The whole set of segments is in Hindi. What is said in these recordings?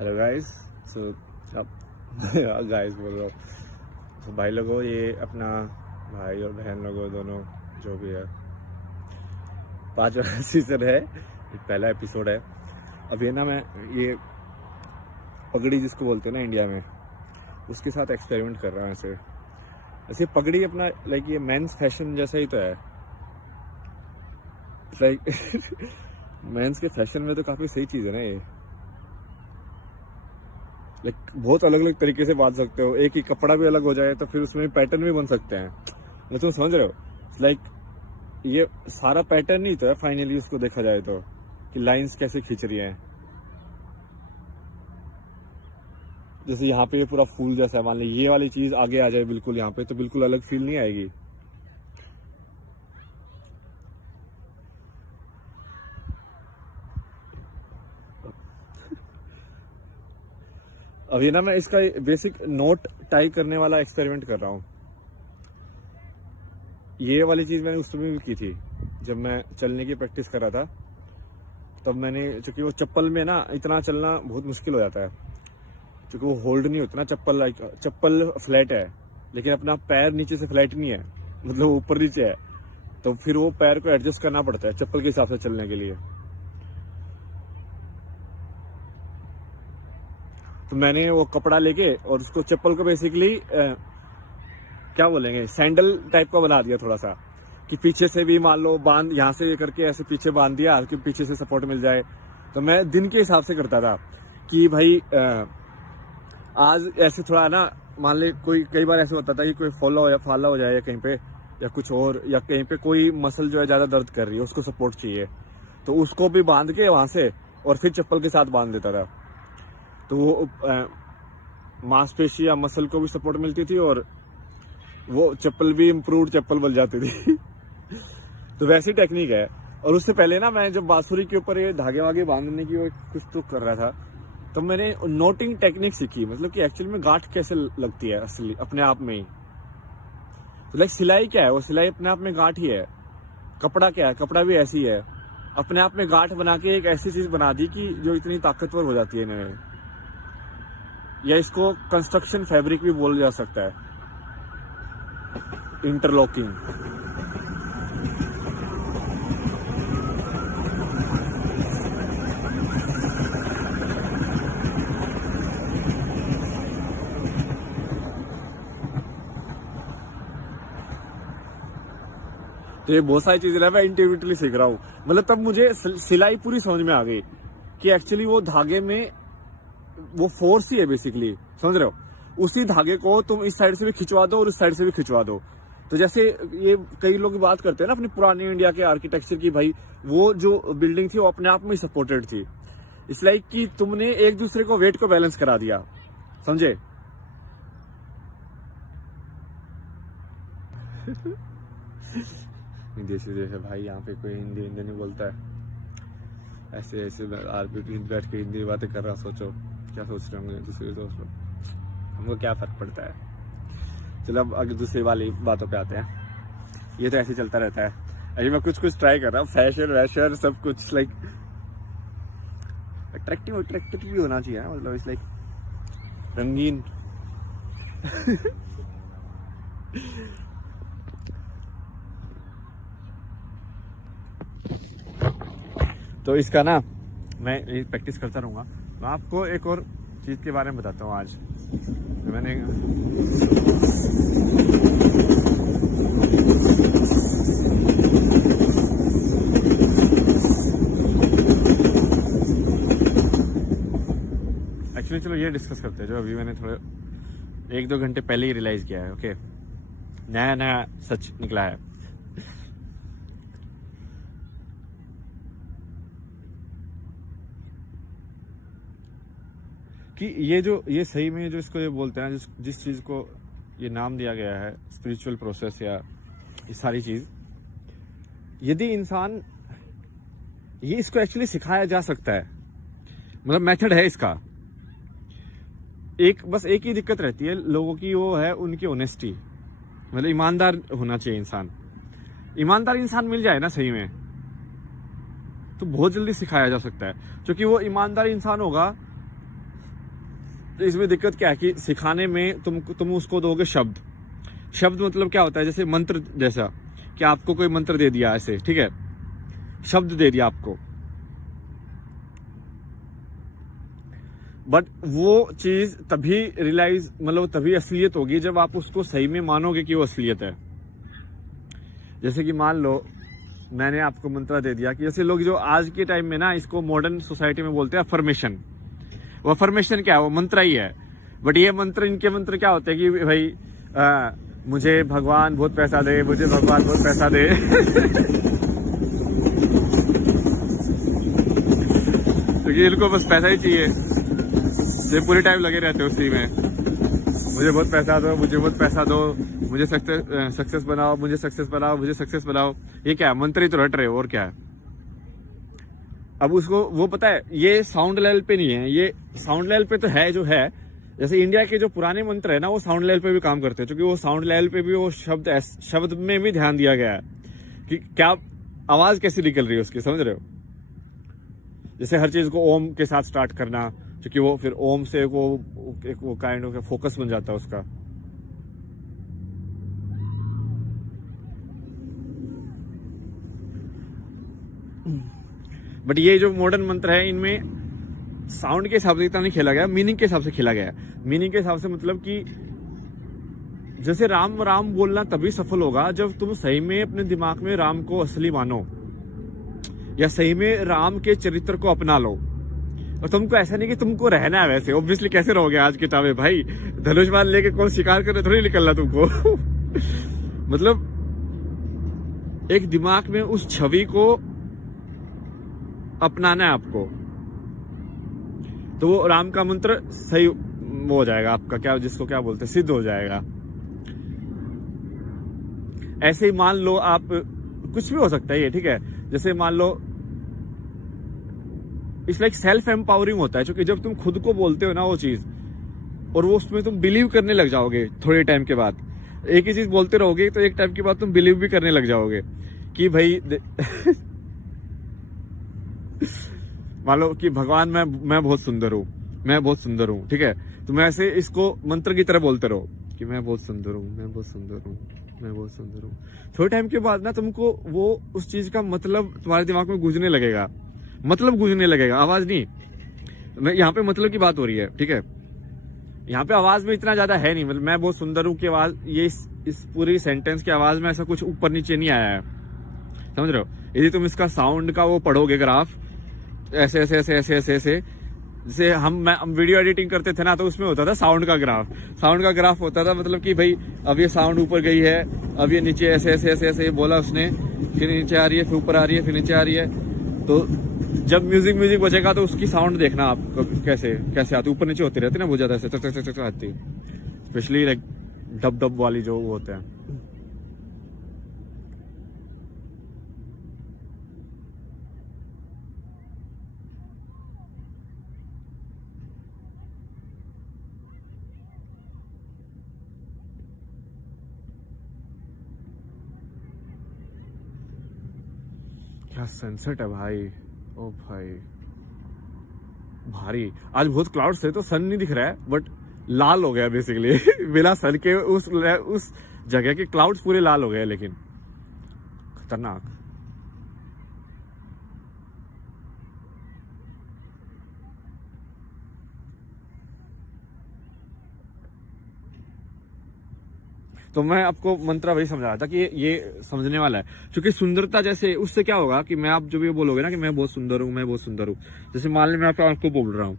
Hello guys. सो अब गाइस बोल रहा हूँ। तो भाई लोगों, ये अपना भाई और बहन लोगों दोनों जो भी है 5वां सीजन है, ये पहला एपिसोड है। अब ये ना मैं ये पगड़ी जिसको बोलते हैं ना इंडिया में, उसके साथ एक्सपेरिमेंट कर रहा हूँ। ऐसे ऐसे पगड़ी अपना लाइक ये मेंस फैशन जैसा ही तो है। लाइक मेंस के फैशन में तो काफ़ी सही चीज़ है ना ये। लाइक बहुत अलग अलग तरीके से बांध सकते हो, एक ही कपड़ा भी अलग हो जाए तो फिर उसमें पैटर्न भी बन सकते हैं। मैं तुम समझ रहे हो? लाइक ये सारा पैटर्न ही तो है फाइनली, उसको देखा जाए तो कि लाइंस कैसे खींच रही हैं। जैसे यहाँ पे ये पूरा फूल जैसा है, मान ली ये वाली चीज आगे आ जाए बिल्कुल यहाँ पे, तो बिल्कुल अलग फील नहीं आएगी। अब ये ना मैं इसका बेसिक नोट टाई करने वाला एक्सपेरिमेंट कर रहा हूँ। ये वाली चीज मैंने उस समय भी की थी जब मैं चलने की प्रैक्टिस कर रहा था। तब मैंने, चूंकि वो चप्पल में ना इतना चलना बहुत मुश्किल हो जाता है, क्योंकि वो होल्ड नहीं होता ना चप्पल। लाइक चप्पल फ्लैट है लेकिन अपना पैर नीचे से फ्लैट नहीं है, मतलब ऊपर नीचे है। तो फिर वो पैर को एडजस्ट करना पड़ता है चप्पल के हिसाब से चलने के लिए। तो मैंने वो कपड़ा लेके और उसको चप्पल को बेसिकली क्या बोलेंगे, सैंडल टाइप का बना दिया थोड़ा सा, कि पीछे से भी मान लो बांध, यहाँ से करके ऐसे पीछे बांध दिया कि पीछे से सपोर्ट मिल जाए। तो मैं दिन के हिसाब से करता था कि भाई आज ऐसे थोड़ा ना, मान ले कोई कई बार ऐसे होता था कि कोई फाला हो जाए या कहीं पे, या कुछ और, या कहीं पे कोई मसल जो है ज्यादा दर्द कर रही है, उसको सपोर्ट चाहिए, तो उसको भी बांध के वहां से और फिर चप्पल के साथ बांध देता था। तो वो मांसपेशी या मसल को भी सपोर्ट मिलती थी और वो चप्पल भी इम्प्रूव्ड चप्पल बन जाती थी। तो वैसी टेक्निक है। और उससे पहले ना मैं जब बांसुरी के ऊपर ये धागे वागे बांधने की कुछ तो कर रहा था, तो मैंने नोटिंग टेक्निक सीखी, मतलब कि एक्चुअली में गांठ कैसे लगती है असली अपने आप में ही। तो लाइक सिलाई क्या है, वो सिलाई अपने आप में गांठ ही है। कपड़ा क्या है, कपड़ा भी ऐसी है, अपने आप में गांठ बना के एक ऐसी चीज बना दी कि जो इतनी ताकतवर हो जाती है इन्हें। या इसको कंस्ट्रक्शन फैब्रिक भी बोला जा सकता है, इंटरलॉकिंग। तो ये बहुत सारी चीजें मैं इंडिविजुअली सीख रहा हूँ। मतलब तब मुझे सिलाई पूरी समझ में आ गई कि एक्चुअली वो धागे में वो फोर्स ही है बेसिकली, समझ रहे हो? उसी धागे को तुम इस साइड से भी खिंचवा दो और इस साइड से भी खिंचवा दो। तो जैसे ये कई लोग बात करते हैं ना अपनी पुरानी इंडिया के आर्किटेक्चर की, भाई वो जो बिल्डिंग थी वो अपने आप में ही सपोर्टेड थी। इट्स लाइक कि तुमने एक दूसरे को वेट को बैलेंस करा दिया, समझे? जैसे जैसे भाई यहाँ पे कोई हिंदी नहीं बोलता है, ऐसे ऐसे आरपीटी बैठ के हिंदी बातें कर रहा, सोचो क्या सोच रहे होंगे दूसरे दोस्त लोग, हमको क्या फर्क पड़ता है। चलो अब आगे दूसरी वाली बातों पे आते हैं। ये तो ऐसे चलता रहता है। अभी मैं कुछ ट्राई कर रहा हूँ, फैशन वैशन सब कुछ, लाइक अट्रैक्टिव भी होना चाहिए, मतलब इट्स लाइक रंगीन। तो इसका ना मैं ये प्रैक्टिस करता रहूँगा। मैं आपको एक और चीज़ के बारे में बताता हूँ आज। मैंने एक्चुअली चलो ये डिस्कस करते हैं जो अभी मैंने थोड़े 1-2 घंटे पहले ही रियलाइज़ किया है। ओके, नया सच निकला है। कि ये सही में जो इसको ये बोलते हैं, जिस चीज़ को ये नाम दिया गया है स्पिरिचुअल प्रोसेस या ये सारी चीज़, यदि इंसान ये इसको एक्चुअली सिखाया जा सकता है, मतलब मेथड है इसका। बस एक ही दिक्कत रहती है लोगों की, वो है उनकी ऑनेस्टी, मतलब ईमानदार होना चाहिए इंसान। ईमानदार इंसान मिल जाए ना सही में, तो बहुत जल्दी सिखाया जा सकता है। क्योंकि वो ईमानदार इंसान होगा तो इसमें दिक्कत क्या है कि सिखाने में तुम उसको दोगे शब्द। शब्द मतलब क्या होता है, जैसे मंत्र जैसा कि आपको कोई मंत्र दे दिया ऐसे, ठीक है, शब्द दे दिया आपको, बट वो चीज तभी रियलाइज मतलब तभी असलियत होगी जब आप उसको सही में मानोगे कि वो असलियत है। जैसे कि मान लो मैंने आपको मंत्र दे दिया कि जैसे लोग जो आज के टाइम में ना इसको मॉडर्न सोसाइटी में बोलते हैं अफर्मेशन। वो अफर्मेशन क्या है, वो मंत्र ही है, बट ये मंत्र, इनके मंत्र क्या होते हैं कि भाई मुझे भगवान बहुत पैसा दे, मुझे भगवान बहुत पैसा दे क्योंकि इनको बस पैसा ही चाहिए, ये पूरे टाइम लगे रहते हैं उसी में, मुझे बहुत पैसा दो, मुझे बहुत पैसा दो, मुझे सक्सेस बनाओ, मुझे सक्सेस बनाओ, मुझे सक्सेस बनाओ। ये क्या है, मंत्र ही तो रट रहे हो, और क्या है। अब उसको वो पता है ये साउंड लेवल पे नहीं है, ये साउंड लेवल पे तो है जो है। जैसे इंडिया के जो पुराने मंत्र है ना, वो साउंड लेवल पे भी काम करते हैं, क्योंकि वो साउंड लेवल पे भी वो शब्द में भी ध्यान दिया गया है कि क्या आवाज कैसी निकल रही है उसकी, समझ रहे हो। जैसे हर चीज को ओम के साथ स्टार्ट करना, क्योंकि वो फिर ओम से वो काइंड ऑफ फोकस बन जाता है उसका। बट ये जो मॉडर्न मंत्र है, इनमें साउंड के हिसाब से इतना नहीं खेला गया, मीनिंग के हिसाब से खेला गया। मीनिंग के हिसाब से मतलब कि जैसे राम राम बोलना तभी सफल होगा जब तुम सही में अपने दिमाग में राम को असली मानो, या सही में राम के चरित्र को अपना लो। और तुमको ऐसा नहीं कि तुमको रहना है वैसे, ऑब्वियसली कैसे रहोगे आज के टाइम में भाई, धनुष बाण लेके कौन शिकार करने थोड़ी निकलना तुमको मतलब एक दिमाग में उस छवि को अपनाना है आपको, तो वो राम का मंत्र सही हो जाएगा आपका, क्या जिसको क्या बोलते हैं, सिद्ध हो जाएगा। ऐसे ही मान लो आप, कुछ भी हो सकता है ये, ठीक है। जैसे मान लो इट्स लाइक सेल्फ एम्पावरिंग होता है, क्योंकि जब तुम खुद को बोलते हो ना वो चीज, और वो उसमें तुम बिलीव करने लग जाओगे थोड़े टाइम के बाद। एक ही चीज बोलते रहोगे तो एक टाइम के बाद तुम बिलीव भी करने लग जाओगे कि भाई मान लो कि भगवान मैं बहुत सुंदर हूँ, मैं बहुत सुंदर हूँ, ठीक है। तो मैं ऐसे इसको मंत्र की तरह बोलते रहो कि मैं बहुत सुंदर हूँ, मैं बहुत सुंदर हूँ, मैं बहुत सुंदर हूँ। थोड़े टाइम के बाद ना तुमको वो उस चीज का मतलब तुम्हारे दिमाग में गूंजने लगेगा, मतलब गूंजने लगेगा, आवाज नहीं। यहाँ पे मतलब की बात हो रही है, ठीक है। यहाँ पे आवाज में इतना ज्यादा है नहीं, मतलब मैं बहुत सुंदर हूँ की आवाज, ये इस पूरी सेंटेंस की आवाज में ऐसा कुछ ऊपर नीचे नहीं आया है, समझ रहे हो। यदि तुम इसका साउंड का वो पढ़ोगे ग्राफ, ऐसे ऐसे ऐसे ऐसे ऐसे ऐसे, जैसे हम वीडियो एडिटिंग करते थे ना, तो उसमें होता था साउंड का ग्राफ। साउंड का ग्राफ होता था मतलब कि भाई अब ये साउंड ऊपर गई है, अब ये नीचे ऐसे ऐसे ऐसे ऐसे बोला उसने, फिर नीचे आ रही है, फिर ऊपर आ रही है, फिर नीचे आ रही है। तो जब म्यूजिक बजेगा तो उसकी साउंड देखना आप कैसे कैसे आती, ऊपर नीचे होती रहती है ना, बहुत ज्यादा ऐसे चक चक चक आती है, स्पेशली लाइक डब डब वाली जो वो होते हैं। क्या सनसेट है भाई, ओ भाई भारी। आज बहुत क्लाउड्स थे तो सन नहीं दिख रहा है, बट लाल हो गया बेसिकली बिना सन के उस जगह के क्लाउड्स पूरे लाल हो गए, लेकिन खतरनाक। तो मैं आपको मंत्र वही समझा रहा था कि ये समझने वाला है, क्योंकि सुंदरता जैसे उससे क्या होगा कि मैं आप जो भी बोलोगे ना कि मैं बहुत सुंदर हूँ, मैं बहुत सुंदर हूँ, जैसे मान ली मैं आपको बोल रहा हूँ,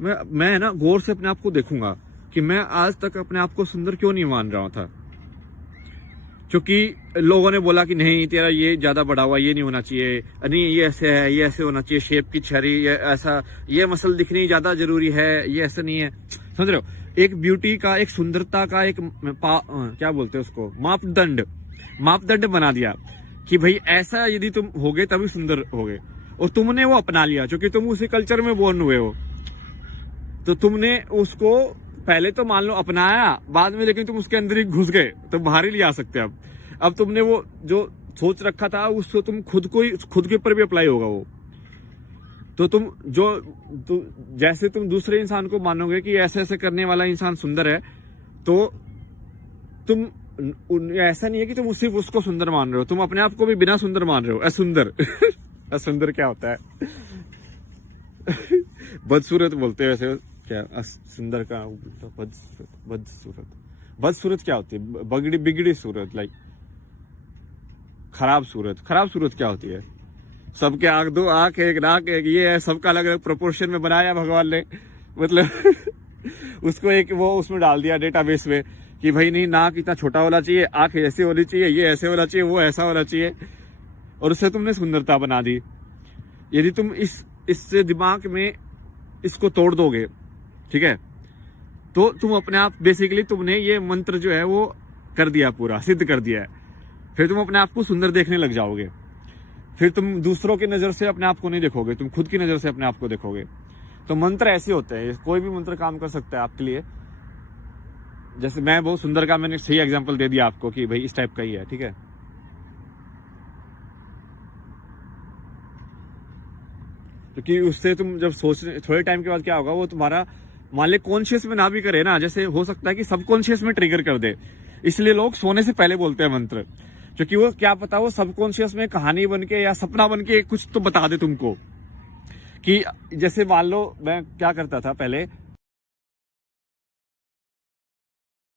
मैं ना गौर से अपने आप को देखूंगा कि मैं आज तक अपने आप को सुंदर क्यों नहीं मान रहा था, क्योंकि लोगों ने बोला कि नहीं तेरा ये ज्यादा बड़ा हुआ, ये नहीं होना चाहिए, नहीं ये ऐसे है, ये ऐसे होना चाहिए, शेप की छरी, ये ऐसा, ये मसल दिखनी ज्यादा जरूरी है, ये ऐसा नहीं है, समझ रहे हो। एक ब्यूटी का, एक सुंदरता का एक क्या बोलते हैं उसको, मापदंड बना दिया कि भाई ऐसा यदि तुम होगे तभी सुंदर होगे, और तुमने वो अपना लिया क्योंकि तुम उसी कल्चर में बोर्न हुए हो, तो तुमने उसको पहले तो मान लो अपनाया, बाद में लेकिन तुम उसके अंदर ही घुस गए, तो बाहर ही ले आ सकते। अब तुमने वो जो सोच रखा था उसको तुम खुद के ऊपर भी अप्लाई होगा वो, तो जैसे तुम दूसरे इंसान को मानोगे कि ऐसे ऐसे करने वाला इंसान सुंदर है, तो तुम ऐसा नहीं है कि तुम सिर्फ उसको सुंदर मान रहे हो, तुम अपने आप को भी बिना सुंदर मान रहे हो, असुंदर। असुंदर क्या होता है? बदसूरत बोलते हैं वैसे, क्या सुंदर का बदसूरत, बदसूरत क्या होती है? बिगड़ी सूरत, लाइक खराब सूरत। खराब सूरत क्या होती है? सबके आंख, दो आंख एक, नाक एक, ये है, सबका अलग अलग प्रोपोर्शन में बनाया भगवान ने, मतलब उसको एक वो उसमें डाल दिया डेटाबेस में कि भाई नहीं, नाक इतना छोटा होना चाहिए, आंख ऐसी होनी चाहिए, ये ऐसे होना चाहिए, वो ऐसा होना चाहिए, और उससे तुमने सुंदरता बना दी। यदि तुम इससे दिमाग में इसको तोड़ दोगे, ठीक है, तो तुम अपने आप बेसिकली तुमने ये मंत्र जो है वो कर दिया, पूरा सिद्ध कर दिया है। फिर तुम अपने आप को सुंदर देखने लग जाओगे। फिर तुम दूसरों की नजर से अपने आप को नहीं देखोगे, तुम खुद की नजर से अपने आप को देखोगे। तो मंत्र ऐसे होते हैं, कोई भी मंत्र काम कर सकता है आपके लिए। जैसे मैं बहुत सुंदर का मैंने सही एग्जांपल दे दिया आपको कि भाई इस टाइप का ही है, ठीक है। क्योंकि उससे तुम जब सोचने, थोड़े टाइम के बाद क्या होगा, वो तुम्हारा मान ले कॉन्शियस में ना भी करे ना, जैसे हो सकता है कि सबकॉन्शियस में ट्रिगर कर दे। इसलिए लोग सोने से पहले बोलते हैं मंत्र, क्योंकि वो क्या पता वो सबकॉन्शियस में कहानी बन के या सपना बन के कुछ तो बता दे तुमको। कि जैसे मान लो मैं क्या करता था पहले,